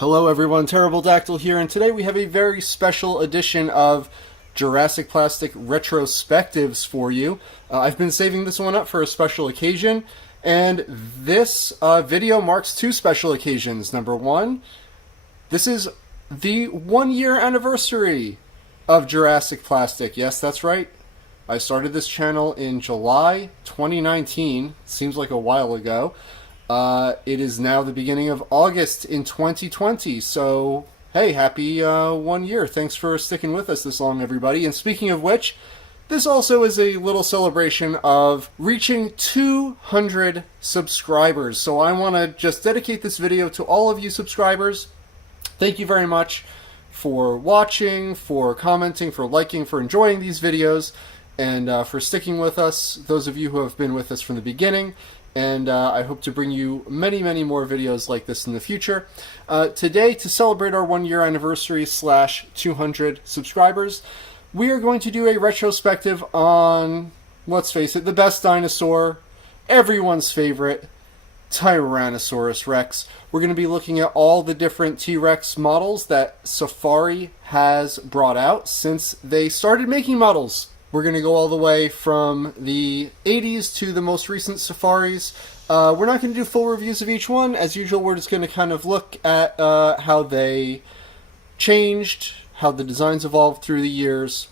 Hello everyone, Terrible Dactyl here, and today we have a very special edition of Jurassic Plastic Retrospectives for you. I've been saving this one up for a special occasion, and this video marks two special occasions. Number one, this is the 1-year anniversary of Jurassic Plastic. Yes, that's right. I started this channel in July 2019. Seems like a while ago. It is now the beginning of August in 2020, so hey, happy 1 year. Thanks for sticking with us this long, everybody. And speaking of which, this also is a little celebration of reaching 200 subscribers. So I want to just dedicate this video to all of you subscribers. Thank you very much for watching, for commenting, for liking, for enjoying these videos, and for sticking with us, those of you who have been with us from the beginning. And I hope to bring you many, many more videos like this in the future. Today, to celebrate our 1-year anniversary / 200 subscribers, we are going to do a retrospective on, let's face it, the best dinosaur, everyone's favorite, Tyrannosaurus Rex. We're going to be looking at all the different T-Rex models that Safari has brought out since they started making models. We're going to go all the way from the 80s to the most recent Safaris. We're not going to do full reviews of each one. As usual, we're just going to kind of look at how they changed, how the designs evolved through the years,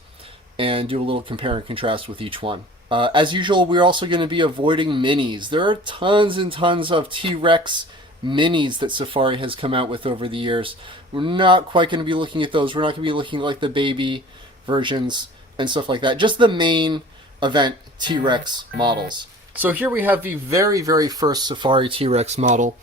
and do a little compare and contrast with each one. As usual, we're also going to be avoiding minis. There are tons and tons of T-Rex minis that Safari has come out with over the years. We're not quite going to be looking at those. We're not going to be looking at like the baby versions and stuff like that. Just the main event T-Rex models. So here we have the very, very first Safari T-Rex model.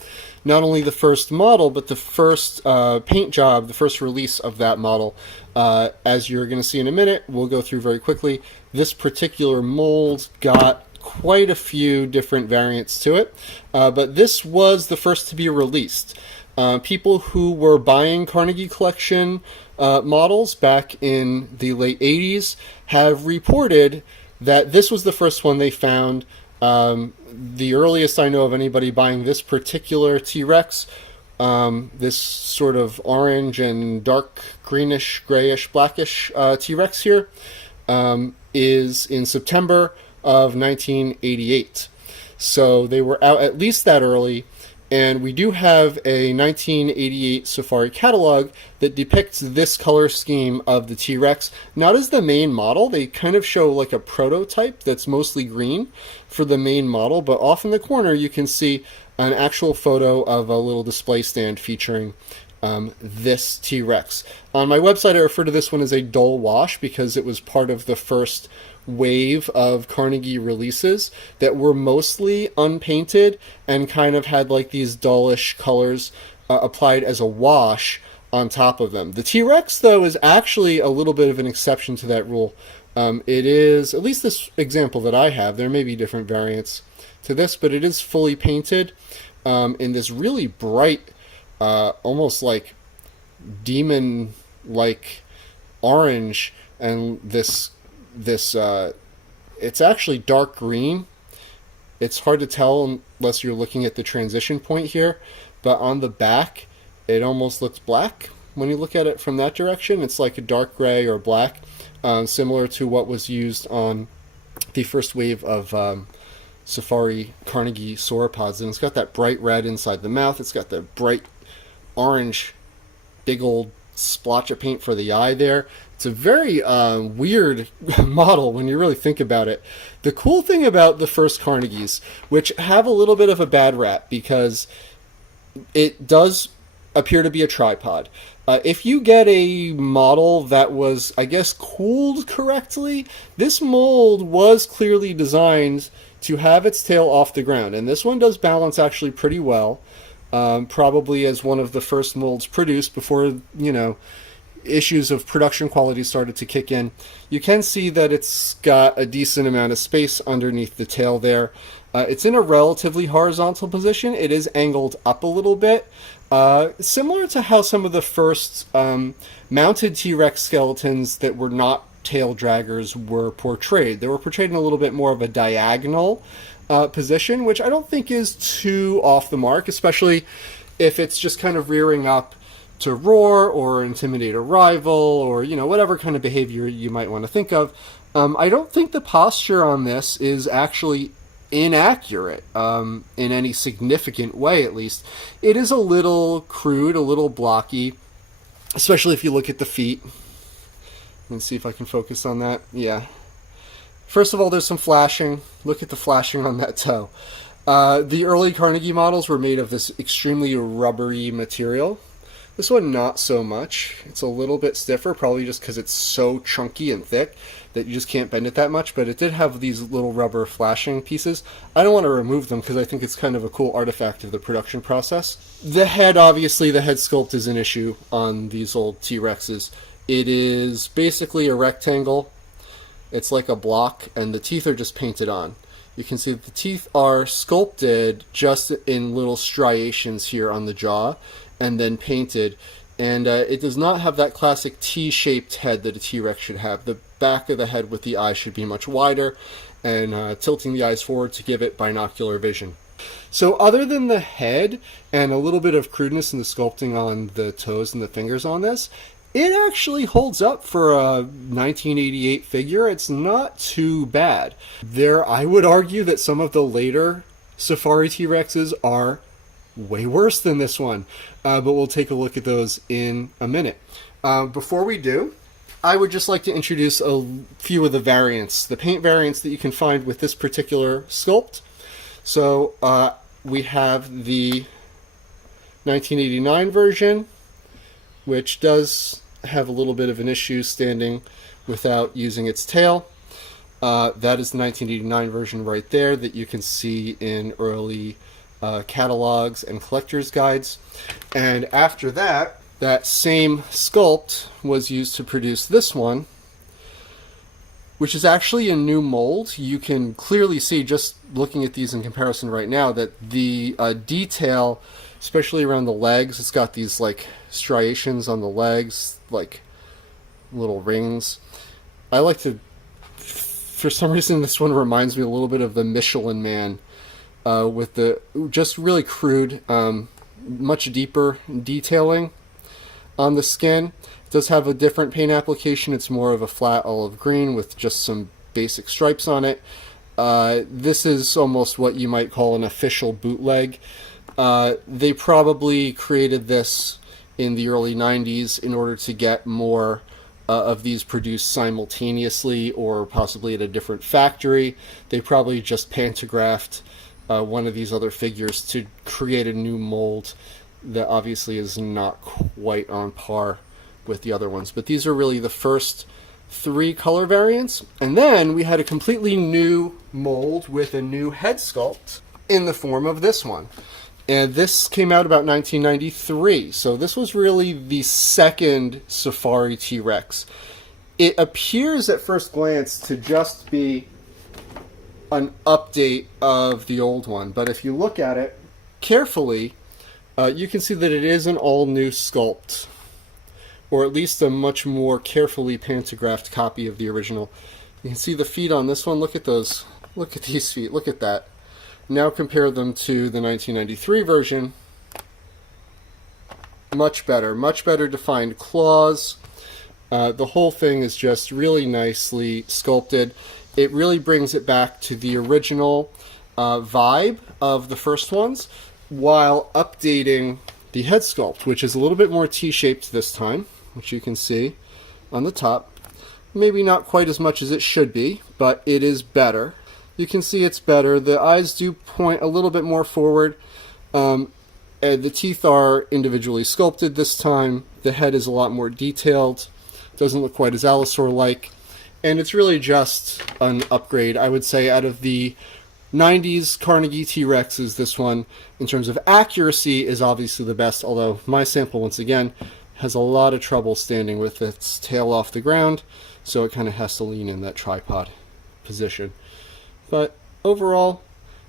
Not only the first model, but the first paint job, the first release of that model. As you're going to see in a minute, we'll go through very quickly. This particular mold got quite a few different variants to it, but this was the first to be released. People who were buying Carnegie Collection models back in the late 80s have reported that this was the first one they found. The earliest I know of anybody buying this particular T-Rex, this sort of orange and dark greenish, grayish, blackish T-Rex here, is in September of 1988. So they were out at least that early. And we do have a 1988 Safari catalog that depicts this color scheme of the T-Rex. Not as the main model, they kind of show like a prototype that's mostly green for the main model, but off in the corner you can see an actual photo of a little display stand featuring this T-Rex. On my website I refer to this one as a dull wash because it was part of the first wave of Carnegie releases that were mostly unpainted and kind of had like these dullish colors applied as a wash on top of them. The T-Rex, though, is actually a little bit of an exception to that rule. It is, at least this example that I have, there may be different variants to this, but it is fully painted in this really bright, almost like demon-like orange, and this it's actually dark green. It's hard to tell unless you're looking at the transition point here, but on the back it almost looks black when you look at it from that direction. It's like a dark gray or black, similar to what was used on the first wave of Safari Carnegie sauropods. And it's got that bright red inside the mouth. It's got the bright orange big old splotch of paint for the eye there. It's a very weird model when you really think about it. The cool thing about the first Carnegies, which have a little bit of a bad rap because it does appear to be a tripod. If you get a model that was, I guess, cooled correctly, this mold was clearly designed to have its tail off the ground. And this one does balance actually pretty well. Probably as one of the first molds produced before, you know, issues of production quality started to kick in. You can see that it's got a decent amount of space underneath the tail there. It's in a relatively horizontal position. It is angled up a little bit, similar to how some of the first mounted T-Rex skeletons that were not tail draggers were portrayed. They were portrayed in a little bit more of a diagonal position, which I don't think is too off the mark, especially if it's just kind of rearing up to roar or intimidate a rival, or whatever kind of behavior you might want to think of. I don't think the posture on this is actually inaccurate in any significant way. At least it is a little crude, a little blocky, especially if you look at the feet. Let's see if I can focus on that. Yeah. First of all, there's some flashing. Look at the flashing on that toe. The early Carnegie models were made of this extremely rubbery material. This one, not so much. It's a little bit stiffer, probably just because it's so chunky and thick that you just can't bend it that much, but it did have these little rubber flashing pieces. I don't want to remove them because I think it's kind of a cool artifact of the production process. The head, obviously, the head sculpt is an issue on these old T-Rexes. It is basically a rectangle. It's like a block, and the teeth are just painted on. You can see that the teeth are sculpted just in little striations here on the jaw, and then painted, and it does not have that classic T-shaped head that a T-Rex should have. The back of the head with the eyes should be much wider, and tilting the eyes forward to give it binocular vision. So other than the head and a little bit of crudeness in the sculpting on the toes and the fingers on this, it actually holds up for a 1988 figure. It's not too bad. I would argue that some of the later Safari T-Rexes are way worse than this one, but we'll take a look at those in a minute. Before we do, I would just like to introduce a few of the variants, the paint variants that you can find with this particular sculpt. So we have the 1989 version, which does have a little bit of an issue standing without using its tail. That is the 1989 version right there that you can see in early catalogs and collector's guides. And after that, that same sculpt was used to produce this one, which is actually a new mold. You can clearly see, just looking at these in comparison right now, that the detail, especially around the legs, it's got these like striations on the legs, like little rings. I like to, for some reason, this one reminds me a little bit of the Michelin Man, with the just really crude, much deeper detailing on the skin. It does have a different paint application. It's more of a flat olive green with just some basic stripes on it. This is almost what you might call an official bootleg. They probably created this in the early 90s in order to get more of these produced simultaneously, or possibly at a different factory. They probably just pantographed one of these other figures to create a new mold that obviously is not quite on par with the other ones. But these are really the first 3 color variants. And then we had a completely new mold with a new head sculpt in the form of this one. And this came out about 1993. So this was really the second Safari T-Rex. It appears at first glance to just be an update of the old one, but if you look at it carefully, you can see that it is an all-new sculpt, or at least a much more carefully pantographed copy of the original. You can see the feet on this one. Look at those. Look at these feet. Look at that. Now compare them to the 1993 version. Much better defined claws. The whole thing is just really nicely sculpted. It really brings it back to the original vibe of the first ones, while updating the head sculpt, which is a little bit more T-shaped this time, which you can see on the top. Maybe not quite as much as it should be, but it is better. You can see it's better. The eyes do point a little bit more forward. And the teeth are individually sculpted this time. The head is a lot more detailed. Doesn't look quite as Allosaur-like. And it's really just an upgrade. I would say out of the 90s Carnegie T-Rexes, this one, in terms of accuracy, is obviously the best, although my sample, once again, has a lot of trouble standing with its tail off the ground, so it kind of has to lean in that tripod position. But overall,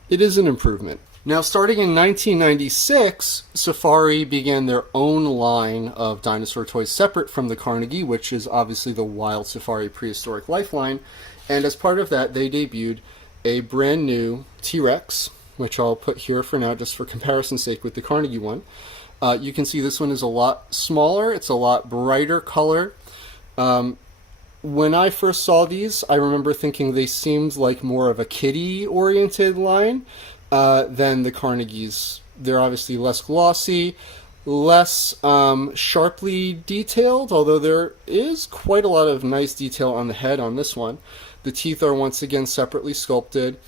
it is an improvement. Now, starting in 1996, Safari began their own line of dinosaur toys separate from the Carnegie, which is obviously the Wild Safari Prehistoric Life line. And as part of that, they debuted a brand new T-Rex, which I'll put here for now just for comparison's sake with the Carnegie one. You can see this one is a lot smaller. It's a lot brighter color. When I first saw these, I remember thinking they seemed like more of a kiddie-oriented line than the Carnegies. They're obviously less glossy, less sharply detailed, although there is quite a lot of nice detail on the head on this one. The teeth are once again separately sculpted.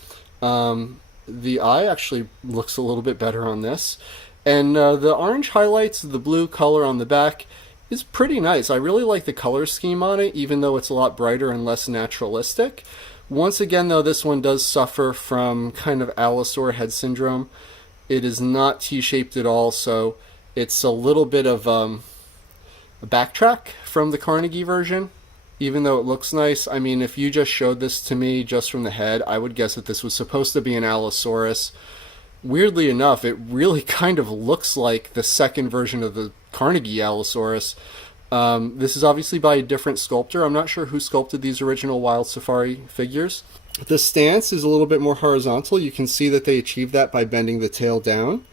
The eye actually looks a little bit better on this. And the orange highlights, the blue color on the back is pretty nice. I really like the color scheme on it, even though it's a lot brighter and less naturalistic. Once again, though, this one does suffer from kind of Allosaur head syndrome. It is not T-shaped at all, so it's a little bit of a backtrack from the Carnegie version, even though it looks nice. I mean, if you just showed this to me just from the head, I would guess that this was supposed to be an Allosaurus. Weirdly enough, it really kind of looks like the second version of the Carnegie Allosaurus. This is obviously by a different sculptor. I'm not sure who sculpted these original Wild Safari figures. The stance is a little bit more horizontal. You can see that they achieved that by bending the tail down,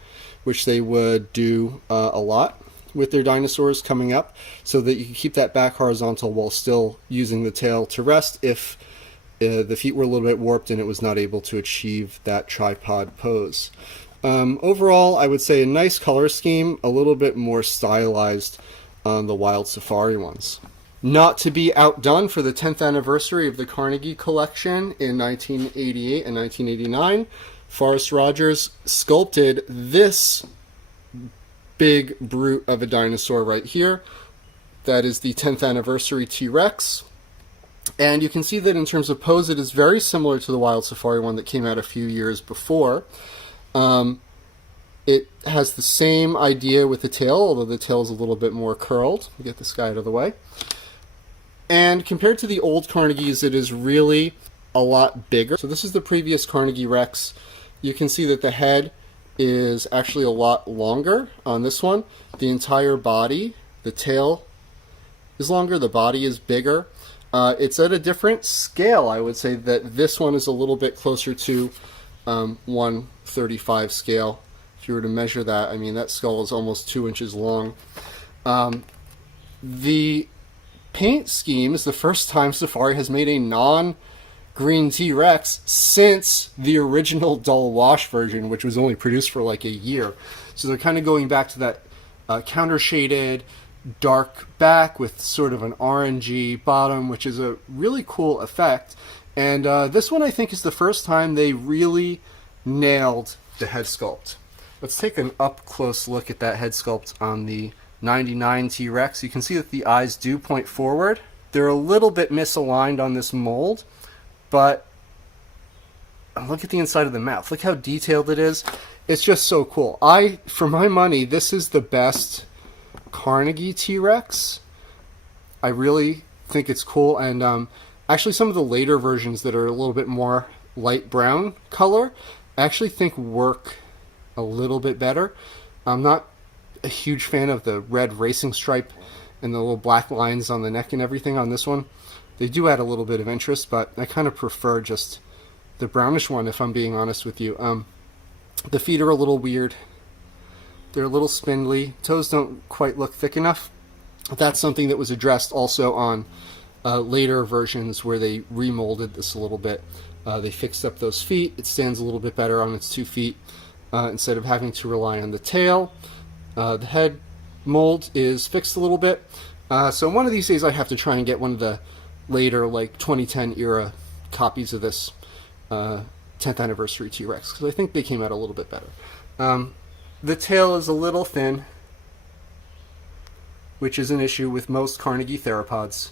which they would do a lot with their dinosaurs coming up, so that you can keep that back horizontal while still using the tail to rest if the feet were a little bit warped and it was not able to achieve that tripod pose. Overall, I would say a nice color scheme, a little bit more stylized on the Wild Safari ones. Not to be outdone, for the 10th anniversary of the Carnegie collection in 1988 and 1989, Forrest Rogers sculpted this big brute of a dinosaur right here. That is the 10th anniversary T-Rex. And you can see that in terms of pose, it is very similar to the Wild Safari one that came out a few years before. It has the same idea with the tail, although the tail is a little bit more curled. We'll get this guy out of the way. And compared to the old Carnegies, it is really a lot bigger. So this is the previous Carnegie Rex. You can see that the head is actually a lot longer on this one. The entire body, the tail is longer, the body is bigger. It's at a different scale. I would say that this one is a little bit closer to 1/35 scale. If you were to measure that, I mean, that skull is almost 2 inches long. The paint scheme is the first time Safari has made a non-green T-Rex since the original dull wash version, which was only produced for like a year. So they're kind of going back to that counter-shaded dark back with sort of an orangey bottom, which is a really cool effect. And this one, I think, is the first time they really nailed the head sculpt. Let's take an up-close look at that head sculpt on the 99 T-Rex. You can see that the eyes do point forward. They're a little bit misaligned on this mold, but look at the inside of the mouth. Look how detailed it is. It's just so cool. For my money, this is the best Carnegie T-Rex. I really think it's cool, and actually some of the later versions that are a little bit more light brown color, I actually think work a little bit better. I'm not a huge fan of the red racing stripe and the little black lines on the neck and everything on this one. They do add a little bit of interest, but I kind of prefer just the brownish one, if I'm being honest with you. The feet are a little weird. They're a little spindly. Toes don't quite look thick enough. That's something that was addressed also on later versions where they remolded this a little bit. They fixed up those feet. It stands a little bit better on its 2 feet instead of having to rely on the tail. The head mold is fixed a little bit. So one of these days I have to try and get one of the later, like 2010 era copies of this 10th anniversary T-Rex, because I think they came out a little bit better. The tail is a little thin, which is an issue with most Carnegie theropods.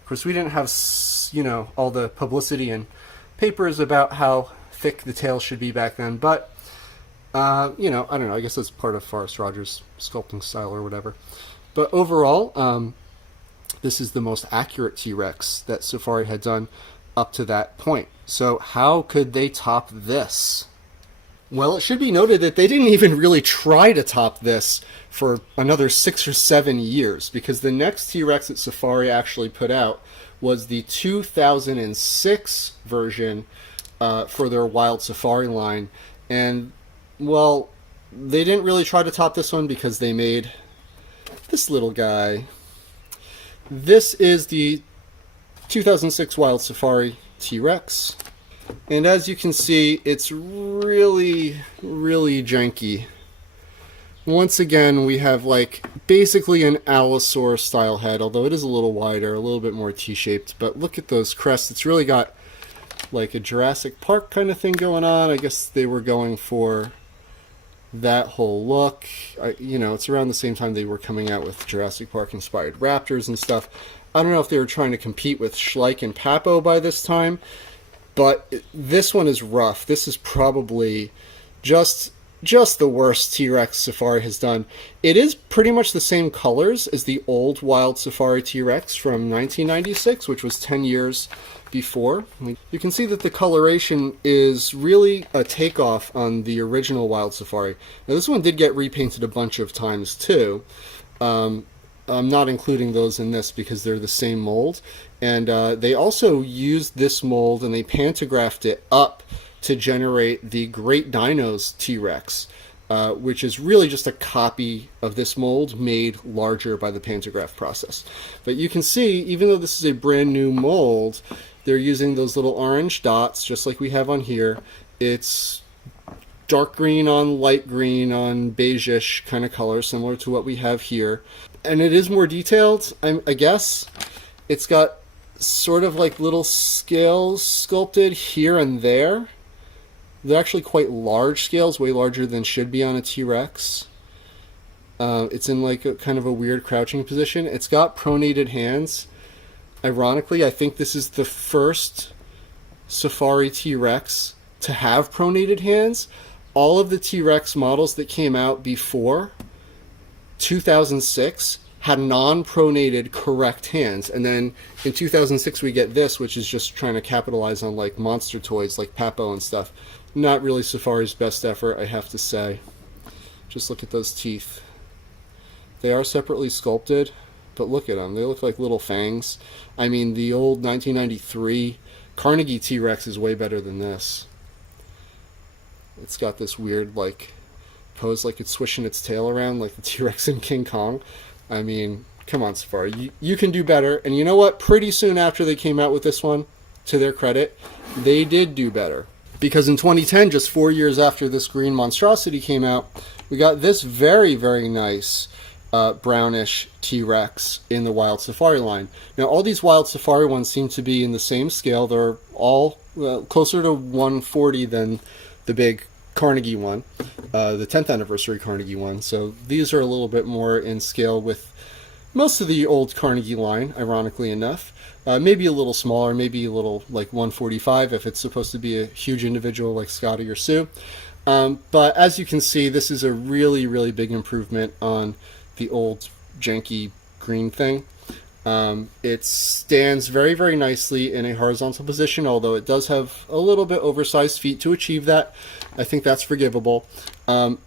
Of course, we didn't have, all the publicity and papers about how thick the tail should be back then, but, I don't know, I guess that's part of Forrest Rogers' sculpting style or whatever. But overall, this is the most accurate T-Rex that Safari had done up to that point. So how could they top this? Well, it should be noted that they didn't even really try to top this for another 6 or 7 years, because the next T-Rex that Safari actually put out was the 2006 version for their Wild Safari line. And, well, they didn't really try to top this one because they made this little guy. This is the 2006 Wild Safari T-Rex. And as you can see, it's really, really janky. Once again, we have like basically an Allosaurus style head, although it is a little wider, a little bit more T-shaped. But look at those crests. It's really got like a Jurassic Park kind of thing going on. I guess they were going for that whole look. You know, it's around the same time they were coming out with Jurassic Park inspired raptors and stuff. I don't know if they were trying to compete with Schleich and Papo by this time, but this one is rough. This is probably just the worst T-Rex Safari has done. It is pretty much the same colors as the old Wild Safari T-Rex from 1996, which was 10 years before. You can see that the coloration is really a takeoff on the original Wild Safari. Now this one did get repainted a bunch of times too. I'm not including those in this because they're the same mold. And they also used this mold and they pantographed it up to generate the Great Dinos T-Rex, which is really just a copy of this mold made larger by the pantograph process. But you can see, even though this is a brand new mold, they're using those little orange dots, just like we have on here. It's dark green on light green on beige-ish kind of color, similar to what we have here. And it is more detailed, I guess. It's got sort of like little scales sculpted here and there. They're actually quite large scales, way larger than should be on a T-Rex. It's in like a kind of a weird crouching position. It's got pronated hands. Ironically, I think this is the first Safari T-Rex to have pronated hands. All of the T-Rex models that came out before 2006 had non-pronated correct hands, and then in 2006 we get this, which is just trying to capitalize on like monster toys like Papo and stuff. Not really Safari's best effort, I have to say. Just look at those teeth. They are separately sculpted, but look at them. They look like little fangs. I mean, the old 1993 Carnegie T-Rex is way better than this. It's got this weird like pose, like it's swishing its tail around like the T-Rex in King Kong. I mean, come on, Safari. You can do better. And you know what? Pretty soon after they came out with this one, to their credit, they did do better. Because in 2010, just 4 years after this green monstrosity came out, we got this very, very nice brownish T-Rex in the Wild Safari line. Now, all these Wild Safari ones seem to be in the same scale. They're all closer to 140 than the big Carnegie one, the 10th Anniversary Carnegie one. So these are a little bit more in scale with most of the old Carnegie line, ironically enough. Maybe a little smaller, maybe a little like 145 if it's supposed to be a huge individual like Scotty or Sue. But as you can see, this is a really, really big improvement on the old janky green thing. It stands very, very nicely in a horizontal position, although it does have a little bit oversized feet to achieve that. I think that's forgivable.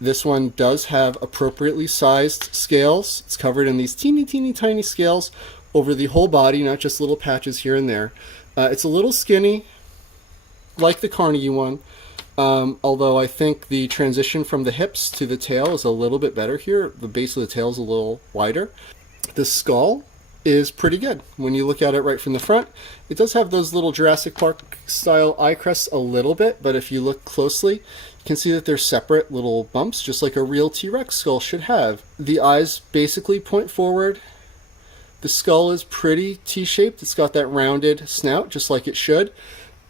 This one does have appropriately sized scales. It's covered in these teeny, teeny, tiny scales over the whole body, not just little patches here and there. It's a little skinny, like the Carnegie one, although I think the transition from the hips to the tail is a little bit better here. The base of the tail is a little wider. The skull is pretty good when you look at it right from the front. It does have those little Jurassic Park style eye crests a little bit, but if you look closely, you can see that they're separate little bumps, just like a real T-Rex skull should have. The eyes basically point forward. The skull is pretty T-shaped. It's got that rounded snout, just like it should.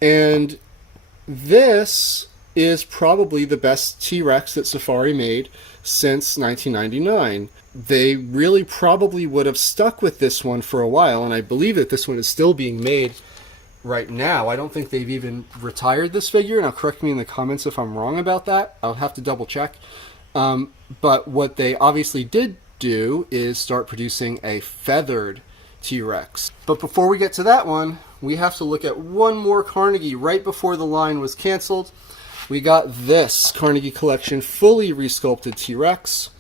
And this is probably the best T-Rex that Safari made since 1999. They really probably would have stuck with this one for a while, and I believe that this one is still being made right now. I don't think they've even retired this figure. Now, correct me in the comments if I'm wrong about that. I'll have to double check. But what they obviously did do is start producing a feathered T-Rex. But before we get to that one, we have to look at one more Carnegie. Right before the line was canceled, we got this Carnegie Collection fully resculpted T-Rex,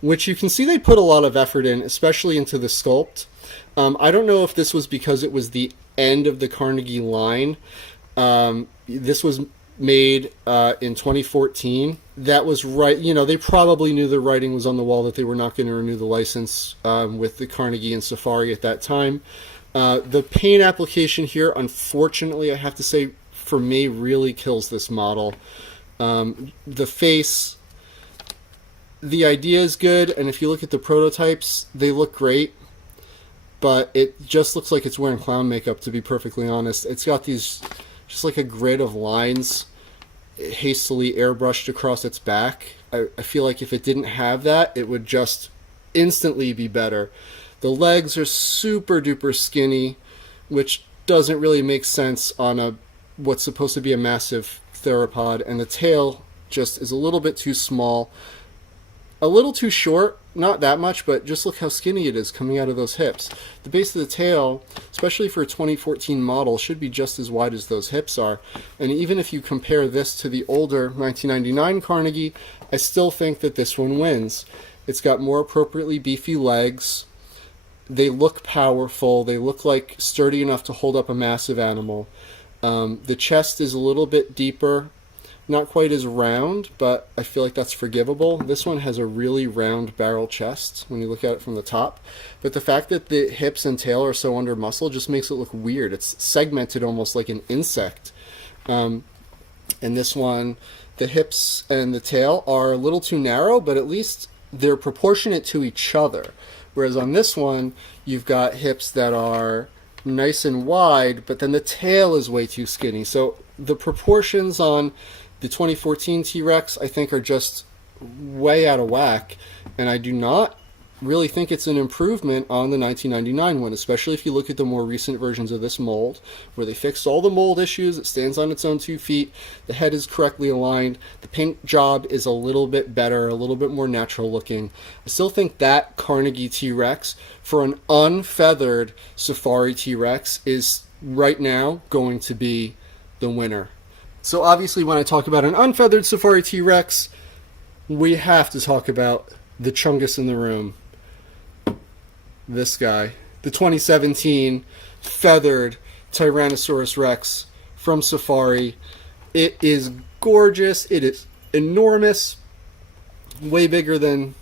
which you can see they put a lot of effort in, especially into the sculpt. I don't know if this was because it was the end of the Carnegie line. This was made in 2014, that was right. You know, they probably knew the writing was on the wall that they were not going to renew the license with the Carnegie and Safari at that time. The paint application here, unfortunately, I have to say, for me, really kills this model. The face, the idea is good, and if you look at the prototypes, they look great, but it just looks like it's wearing clown makeup, to be perfectly honest. It's got these, just like a grid of lines hastily airbrushed across its back. I feel like if it didn't have that, it would just instantly be better. The legs are super duper skinny, which doesn't really make sense on a what's supposed to be a massive theropod, and the tail just is a little bit too small, a little too short, not that much, but just look how skinny it is coming out of those hips. The base of the tail, especially for a 2014 model, should be just as wide as those hips are. And even if you compare this to the older 1999 Carnegie, I still think that this one wins. It's got more appropriately beefy legs. They look powerful. They look like sturdy enough to hold up a massive animal. The chest is a little bit deeper. Not quite as round, but I feel like that's forgivable. This one has a really round barrel chest when you look at it from the top. But the fact that the hips and tail are so under muscle just makes it look weird. It's segmented almost like an insect. And this one, the hips and the tail are a little too narrow, but at least they're proportionate to each other. Whereas on this one, you've got hips that are nice and wide, but then the tail is way too skinny. So the proportions on the 2014 T-Rex, I think, are just way out of whack, and I do not really think it's an improvement on the 1999 one, especially if you look at the more recent versions of this mold, where they fixed all the mold issues. It stands on its own 2 feet, the head is correctly aligned, the paint job is a little bit better, a little bit more natural looking. I still think that Carnegie T-Rex, for an unfeathered Safari T-Rex, is right now going to be the winner. So obviously when I talk about an unfeathered Safari T-Rex, we have to talk about the chungus in the room. This guy. The 2017 feathered Tyrannosaurus Rex from Safari. It is gorgeous. It is enormous. Way bigger than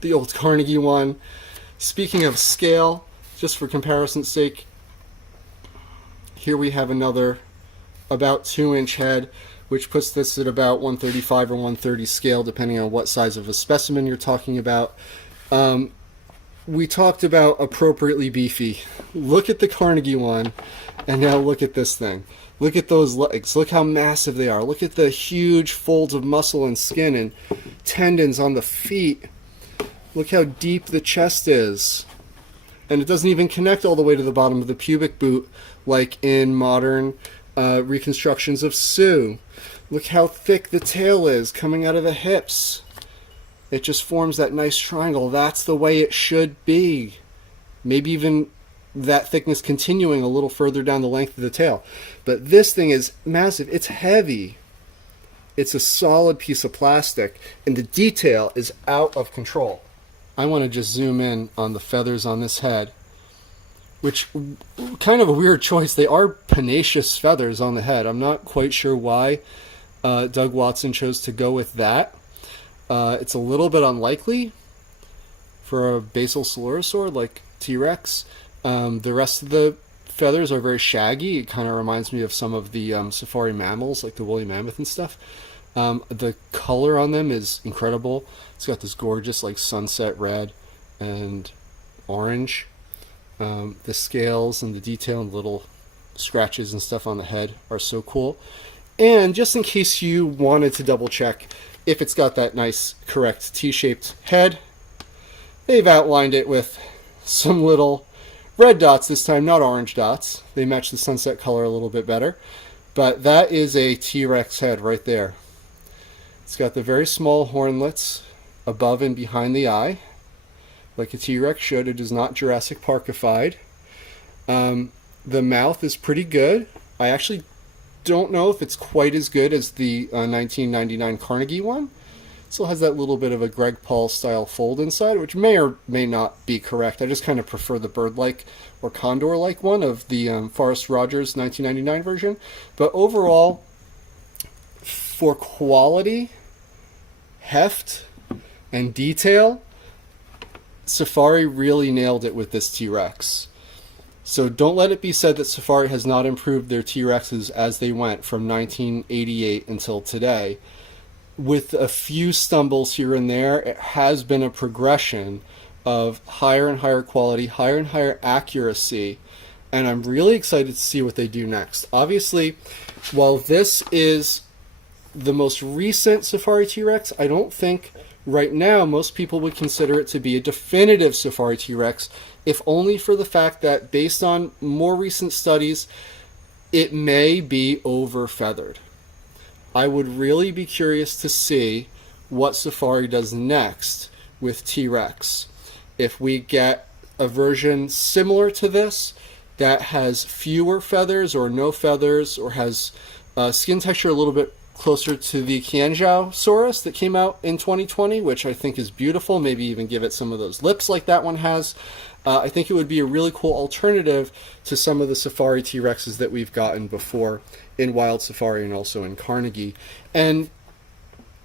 the old Carnegie one. Speaking of scale, just for comparison's sake, here we have another about 2-inch head, which puts this at about 135 or 130 scale, depending on what size of a specimen you're talking about. We talked about appropriately beefy. Look at the Carnegie one, and now look at this thing. Look at those legs. Look how massive they are. Look at the huge folds of muscle and skin and tendons on the feet. Look how deep the chest is. And it doesn't even connect all the way to the bottom of the pubic boot like in modern reconstructions of Sue. Look how thick the tail is coming out of the hips. It just forms that nice triangle. That's the way it should be. Maybe even that thickness continuing a little further down the length of the tail. But this thing is massive. It's heavy. It's a solid piece of plastic, and the detail is out of control. I want to just zoom in on the feathers on this head, which, kind of a weird choice. They are panaceous feathers on the head. I'm not quite sure why Doug Watson chose to go with that. It's a little bit unlikely for a basal coelurosaur like T-Rex. The rest of the feathers are very shaggy. It kind of reminds me of some of the safari mammals, like the woolly mammoth and stuff. The color on them is incredible. It's got this gorgeous like sunset red and orange. The scales and the detail and little scratches and stuff on the head are so cool. And just in case you wanted to double check if it's got that nice correct T-shaped head, they've outlined it with some little red dots this time, not orange dots. They match the sunset color a little bit better. But that is a T-Rex head right there. It's got the very small hornlets above and behind the eye, like a T-Rex should. It is not Jurassic Parkified. The mouth is pretty good. I actually don't know if it's quite as good as the 1999 Carnegie one. It still has that little bit of a Greg Paul style fold inside, which may or may not be correct. I just kind of prefer the bird-like or condor-like one of the Forrest Rogers 1999 version. But overall, for quality, heft and detail, Safari really nailed it with this T-Rex. So don't let it be said that Safari has not improved their T-Rexes as they went from 1988 until today. With a few stumbles here and there, it has been a progression of higher and higher quality, higher and higher accuracy, and I'm really excited to see what they do next. Obviously, while this is the most recent Safari T-Rex, I don't think right now most people would consider it to be a definitive Safari T-Rex, if only for the fact that based on more recent studies, it may be over-feathered. I would really be curious to see what Safari does next with T-Rex. If we get a version similar to this that has fewer feathers or no feathers, or has skin texture a little bit closer to the Tyrannosaurus that came out in 2020, which I think is beautiful, maybe even give it some of those lips like that one has, I think it would be a really cool alternative to some of the Safari T-Rexes that we've gotten before in Wild Safari and also in Carnegie. And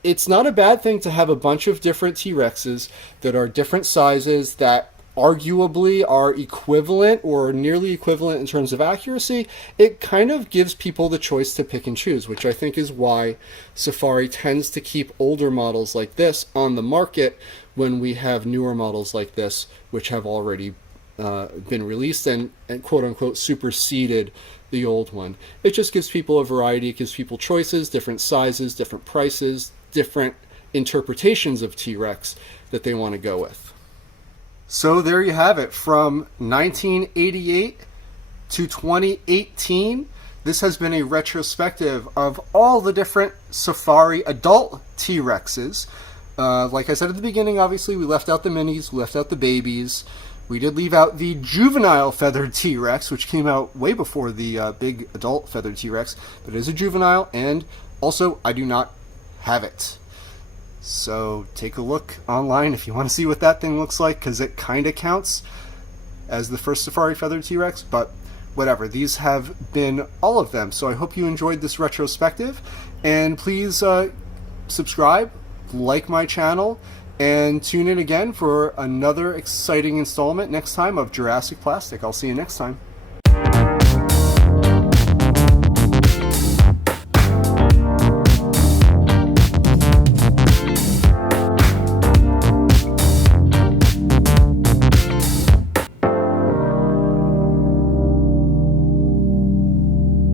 it's not a bad thing to have a bunch of different T-Rexes that are different sizes, that arguably are equivalent or nearly equivalent in terms of accuracy. It kind of gives people the choice to pick and choose, which I think is why Safari tends to keep older models like this on the market when we have newer models like this, which have already been released and quote-unquote superseded the old one. It just gives people a variety. It gives people choices, different sizes, different prices, different interpretations of T-Rex that they want to go with. So there you have it. From 1988 to 2018, this has been a retrospective of all the different Safari adult T-Rexes. Like I said at the beginning, obviously, we left out the minis, we left out the babies. We did leave out the juvenile feathered T-Rex, which came out way before the big adult feathered T-Rex, but it is a juvenile, and also I do not have it. So take a look online if you want to see what that thing looks like, because it kind of counts as the first Safari feathered T-Rex, but whatever. These have been all of them. So I hope you enjoyed this retrospective, and please subscribe, like my channel, and tune in again for another exciting installment next time of Jurassic Plastic. I'll see you next time.